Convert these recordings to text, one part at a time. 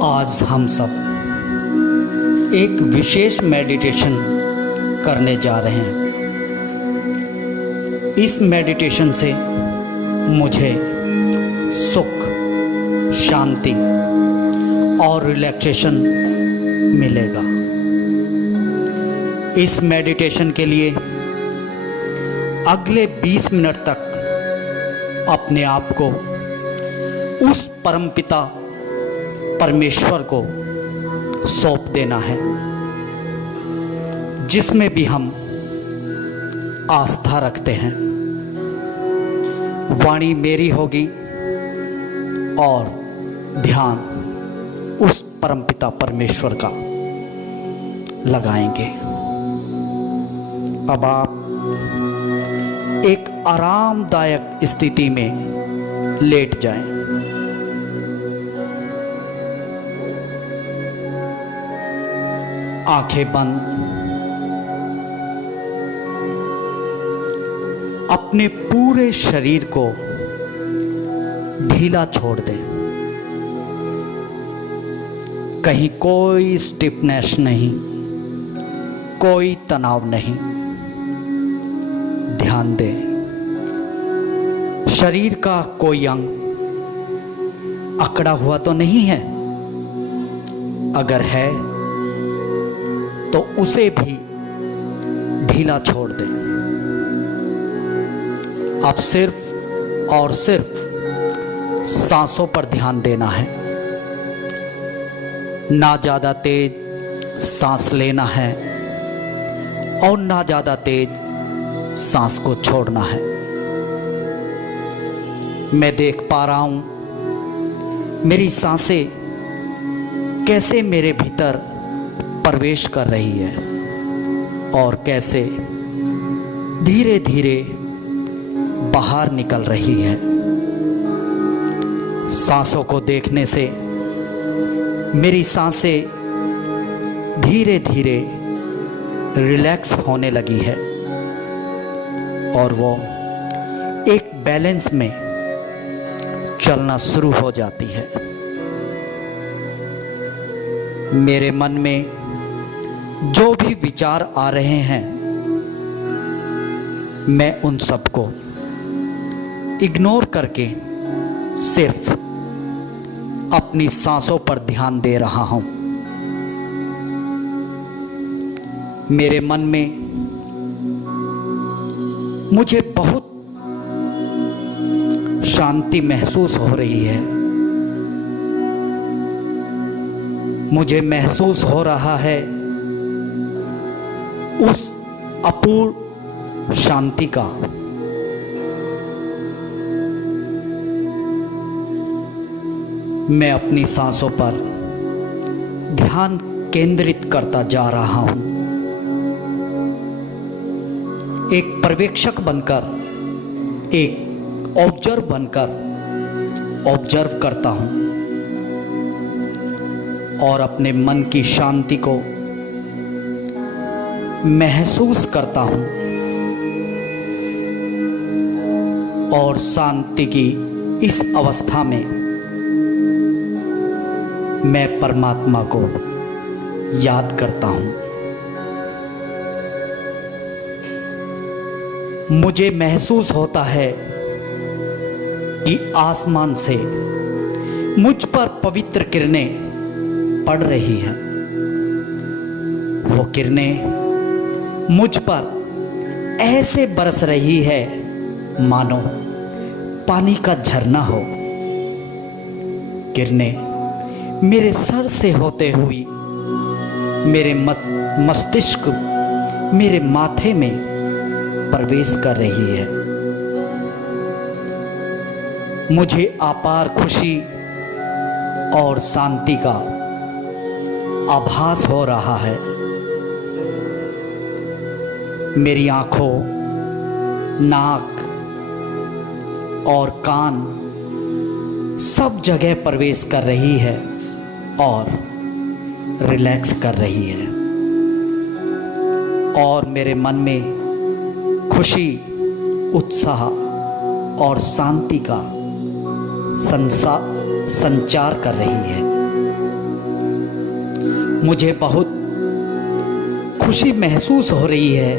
आज हम सब एक विशेष मेडिटेशन करने जा रहे हैं। इस मेडिटेशन से मुझे सुख, शांति और रिलैक्सेशन मिलेगा। इस मेडिटेशन के लिए अगले 20 मिनट तक अपने आप को उस परमपिता परमेश्वर को सौंप देना है जिसमें भी हम आस्था रखते हैं। वाणी मेरी होगी और ध्यान उस परमपिता परमेश्वर का लगाएंगे। अब आप एक आरामदायक स्थिति में लेट जाएं। आंखें बंद, अपने पूरे शरीर को ढीला छोड़ दें। कहीं कोई स्टिफनेस नहीं, कोई तनाव नहीं। ध्यान दें, शरीर का कोई अंग अकड़ा हुआ तो नहीं है। अगर है तो उसे भी ढीला छोड़ दें। अब सिर्फ और सिर्फ सांसों पर ध्यान देना है। ना ज़्यादा तेज सांस लेना है और ना ज़्यादा तेज सांस को छोड़ना है। मैं देख पा रहा हूँ मेरी सांसें कैसे मेरे भीतर प्रवेश कर रही है और कैसे धीरे धीरे बाहर निकल रही है। सांसों को देखने से मेरी सांसें धीरे धीरे रिलैक्स होने लगी है और वो एक बैलेंस में चलना शुरू हो जाती है। मेरे मन में जो भी विचार आ रहे हैं, मैं उन सबको इग्नोर करके सिर्फ अपनी सांसों पर ध्यान दे रहा हूं। मेरे मन में मुझे बहुत शांति महसूस हो रही है। मुझे महसूस हो रहा है उस अपूर्व शांति का। मैं अपनी सांसों पर ध्यान केंद्रित करता जा रहा हूं। एक पर्यवेक्षक बनकर, एक ऑब्जर्व बनकर ऑब्जर्व करता हूं और अपने मन की शांति को महसूस करता हूं और शांति की इस अवस्था में मैं परमात्मा को याद करता हूं। मुझे महसूस होता है कि आसमान से मुझ पर पवित्र किरणें पड़ रही हैं। वो किरणें मुझ पर ऐसे बरस रही है मानो पानी का झरना हो। किरणें मेरे सर से होते हुए मेरे मस्तिष्क, मेरे माथे में प्रवेश कर रही है। मुझे अपार खुशी और शांति का आभास हो रहा है। मेरी आंखों, नाक और कान सब जगह प्रवेश कर रही है और रिलैक्स कर रही है और मेरे मन में खुशी, उत्साह और शांति का संचार कर रही है। मुझे बहुत खुशी महसूस हो रही है।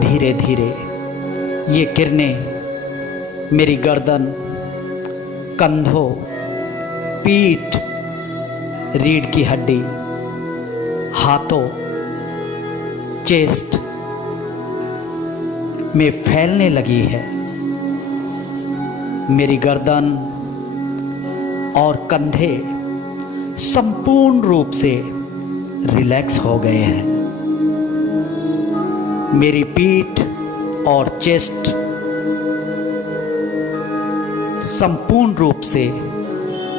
धीरे धीरे ये किरणें मेरी गर्दन, कंधों, पीठ, रीढ़ की हड्डी, हाथों, चेस्ट में फैलने लगी है। मेरी गर्दन और कंधे संपूर्ण रूप से रिलैक्स हो गए हैं। मेरी पीठ और चेस्ट संपूर्ण रूप से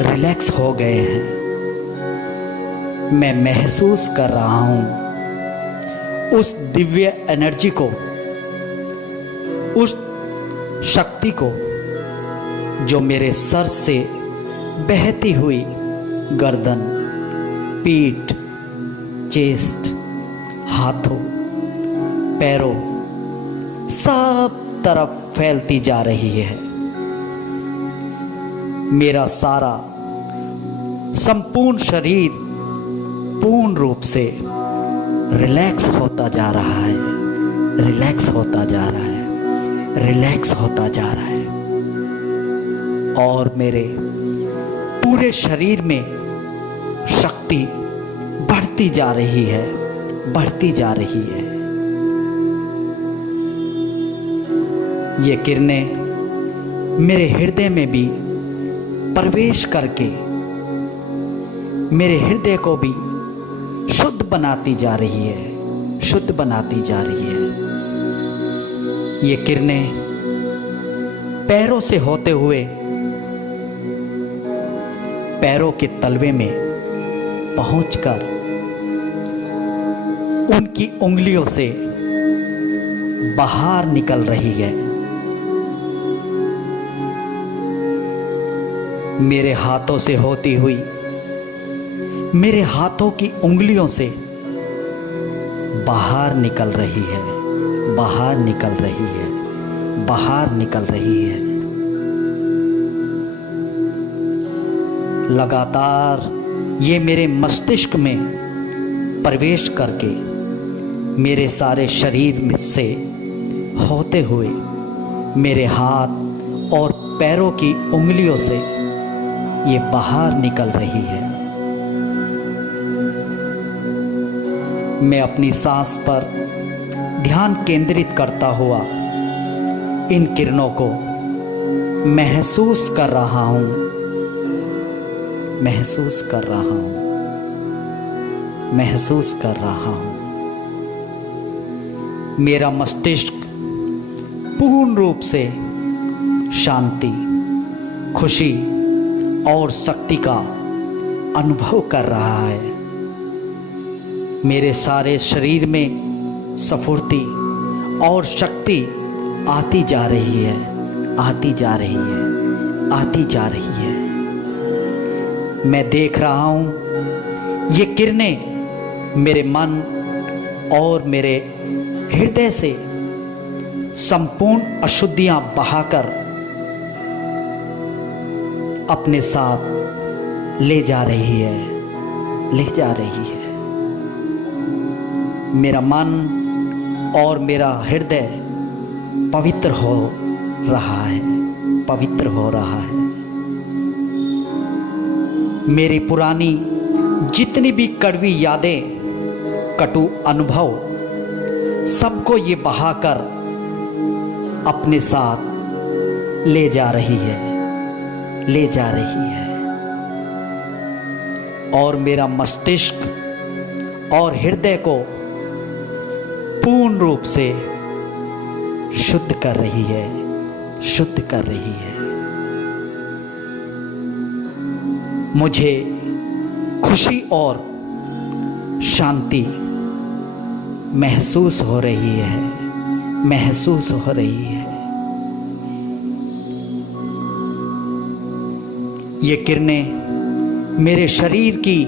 रिलैक्स हो गए हैं। मैं महसूस कर रहा हूं उस दिव्य एनर्जी को, उस शक्ति को जो मेरे सर से बहती हुई गर्दन, पीठ, चेस्ट, हाथों, पैरों, सब तरफ फैलती जा रही है। मेरा सारा संपूर्ण शरीर पूर्ण रूप से रिलैक्स होता जा रहा है, रिलैक्स होता जा रहा है, रिलैक्स होता जा रहा है। और मेरे पूरे शरीर में शक्ति बढ़ती जा रही है, बढ़ती जा रही है। ये किरणें मेरे हृदय में भी प्रवेश करके मेरे हृदय को भी शुद्ध बनाती जा रही है, शुद्ध बनाती जा रही है। ये किरणें पैरों से होते हुए पैरों के तलवे में पहुंचकर उनकी उंगलियों से बाहर निकल रही है। मेरे हाथों से होती हुई, मेरे हाथों की उंगलियों से बाहर निकल रही है, बाहर निकल रही है, बाहर निकल रही है। लगातार ये मेरे मस्तिष्क में प्रवेश करके मेरे सारे शरीर में से होते हुए मेरे हाथ और पैरों की उंगलियों से ये बाहर निकल रही है। मैं अपनी सांस पर ध्यान केंद्रित करता हुआ इन किरणों को महसूस कर रहा हूं, महसूस कर रहा हूं, महसूस कर रहा हूं। मेरा मस्तिष्क पूर्ण रूप से शांति, खुशी और शक्ति का अनुभव कर रहा है। मेरे सारे शरीर में स्फूर्ति और शक्ति आती जा रही है, आती जा रही है, आती जा रही है। मैं देख रहा हूं ये किरणें मेरे मन और मेरे हृदय से संपूर्ण अशुद्धियां बहाकर अपने साथ ले जा रही है, ले जा रही है। मेरा मन और मेरा हृदय पवित्र हो रहा है, पवित्र हो रहा है। मेरी पुरानी जितनी भी कड़वी यादें, कटु अनुभव, सबको ये बहाकर अपने साथ ले जा रही है, ले जा रही है। और मेरा मस्तिष्क और हृदय को पूर्ण रूप से शुद्ध कर रही है, शुद्ध कर रही है। मुझे खुशी और शांति महसूस हो रही है, महसूस हो रही है। ये किरणें मेरे शरीर की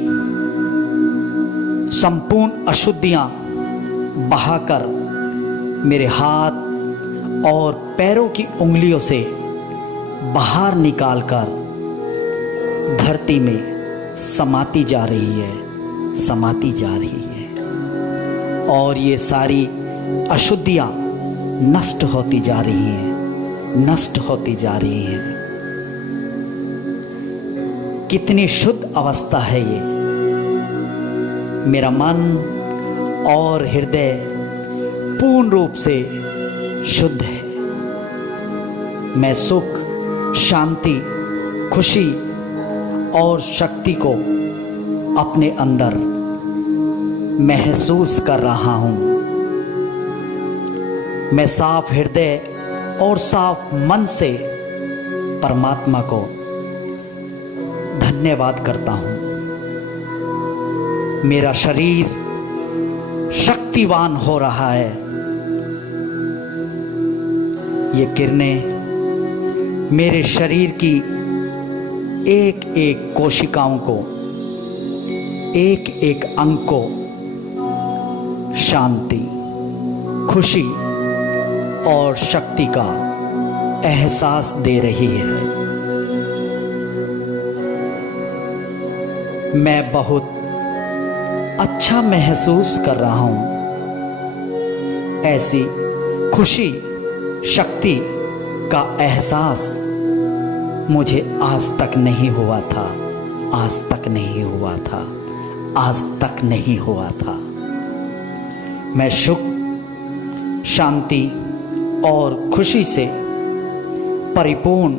संपूर्ण अशुद्धियां बहाकर मेरे हाथ और पैरों की उंगलियों से बाहर निकालकर धरती में समाती जा रही है, समाती जा रही है, और ये सारी अशुद्धियाँ नष्ट होती जा रही हैं, नष्ट होती जा रही हैं। कितनी शुद्ध अवस्था है ये। मेरा मन और हृदय पूर्ण रूप से शुद्ध है। मैं सुख, शांति, खुशी और शक्ति को अपने अंदर महसूस कर रहा हूँ। मैं साफ हृदय और साफ मन से परमात्मा को धन्यवाद करता हूँ। मेरा शरीर शक्तिवान हो रहा है। ये किरणें मेरे शरीर की एक एक कोशिकाओं को, एक एक अंग को शांति, खुशी और शक्ति का एहसास दे रही है। मैं बहुत अच्छा महसूस कर रहा हूँ। ऐसी खुशी, शक्ति का एहसास मुझे आज तक नहीं हुआ था, आज तक नहीं हुआ था, आज तक नहीं हुआ था। मैं सुख, शांति और खुशी से परिपूर्ण,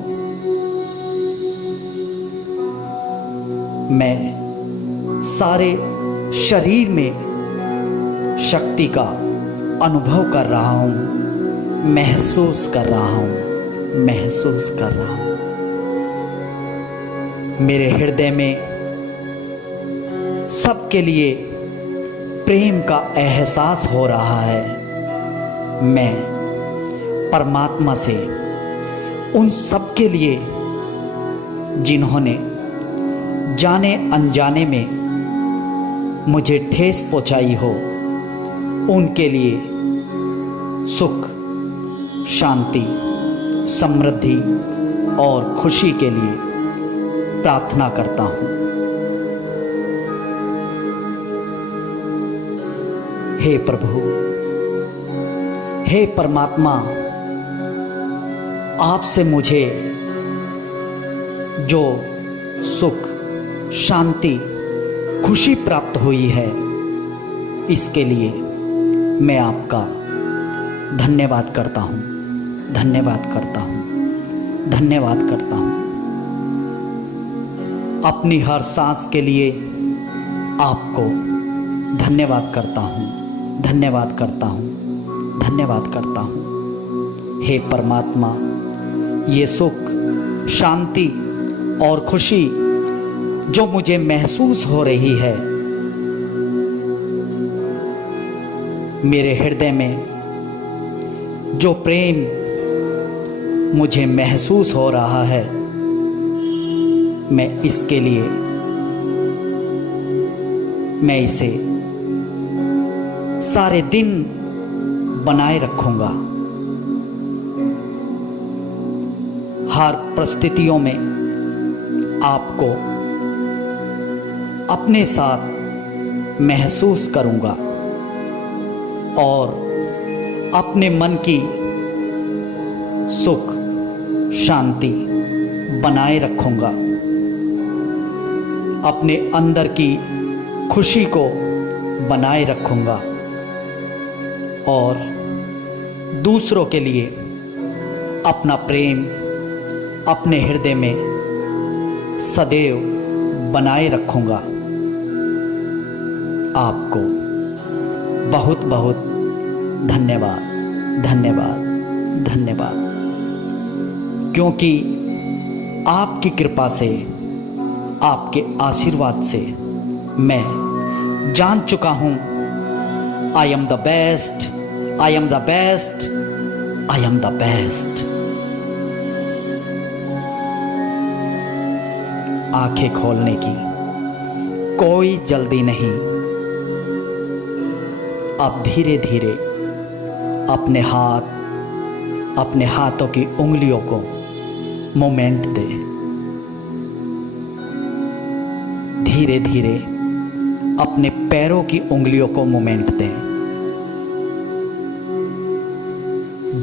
मैं सारे शरीर में शक्ति का अनुभव कर रहा हूँ, महसूस कर रहा हूँ, महसूस कर रहा हूँ। मेरे हृदय में सबके लिए प्रेम का एहसास हो रहा है। मैं परमात्मा से उन सब के लिए जिन्होंने जाने अनजाने में मुझे ठेस पहुंचाई हो, उनके लिए सुख, शांति, समृद्धि और खुशी के लिए प्रार्थना करता हूँ। हे प्रभु, हे परमात्मा, आपसे मुझे जो सुख, शांति, खुशी प्राप्त हुई है, इसके लिए मैं आपका धन्यवाद करता हूँ, धन्यवाद करता हूँ, धन्यवाद करता हूँ। अपनी हर सांस के लिए आपको धन्यवाद करता हूँ, धन्यवाद करता हूँ, धन्यवाद करता हूँ। हे परमात्मा, ये सुख, शांति और खुशी जो मुझे महसूस हो रही है, मेरे हृदय में जो प्रेम मुझे महसूस हो रहा है, मैं इसके लिए, मैं इसे सारे दिन बनाए रखूंगा। हर परिस्थितियों में आपको अपने साथ महसूस करूंगा और अपने मन की सुख, शांति बनाए रखूंगा। अपने अंदर की खुशी को बनाए रखूंगा और दूसरों के लिए अपना प्रेम अपने हृदय में सदैव बनाए रखूंगा। आपको बहुत बहुत धन्यवाद, धन्यवाद, धन्यवाद, क्योंकि आपकी कृपा से, आपके आशीर्वाद से मैं जान चुका हूँ, I am the best, I am the best, I am the best. आंखें खोलने की कोई जल्दी नहीं। अब धीरे धीरे अपने हाथों की उंगलियों को मूवमेंट दे। धीरे धीरे अपने पैरों की उंगलियों को मूवमेंट दें।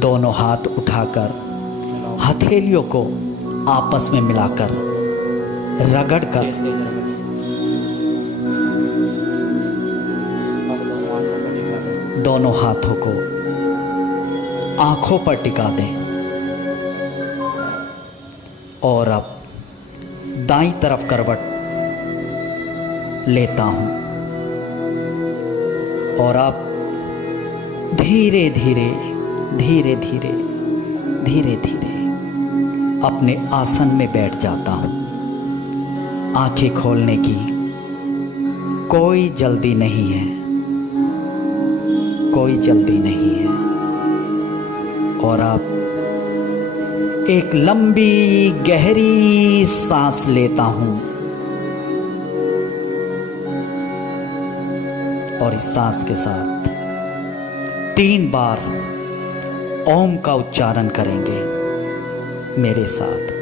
दोनों हाथ उठाकर हथेलियों को आपस में मिलाकर रगड़कर दोनों हाथों को आंखों पर टिका दें। और अब दाईं तरफ करवट लेता हूं और अब धीरे धीरे धीरे धीरे धीरे धीरे अपने आसन में बैठ जाता हूं। आंखें खोलने की कोई जल्दी नहीं है, कोई जल्दी नहीं है। और अब एक लंबी गहरी सांस लेता हूं और इस सांस के साथ 3 बार ओम का उच्चारण करेंगे मेरे साथ।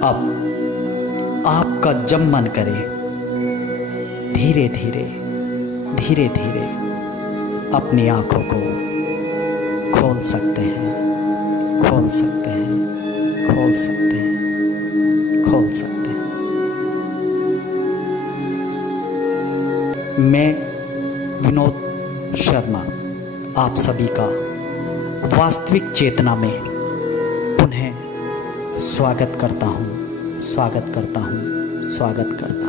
अब आपका जब मन करे धीरे धीरे धीरे धीरे अपनी आंखों को खोल सकते हैं, खोल सकते हैं, खोल सकते हैं, खोल सकते हैं। मैं विनोद शर्मा आप सभी का वास्तविक चेतना में पुनः स्वागत करता हूँ, स्वागत करता हूँ, स्वागत करता हूँ।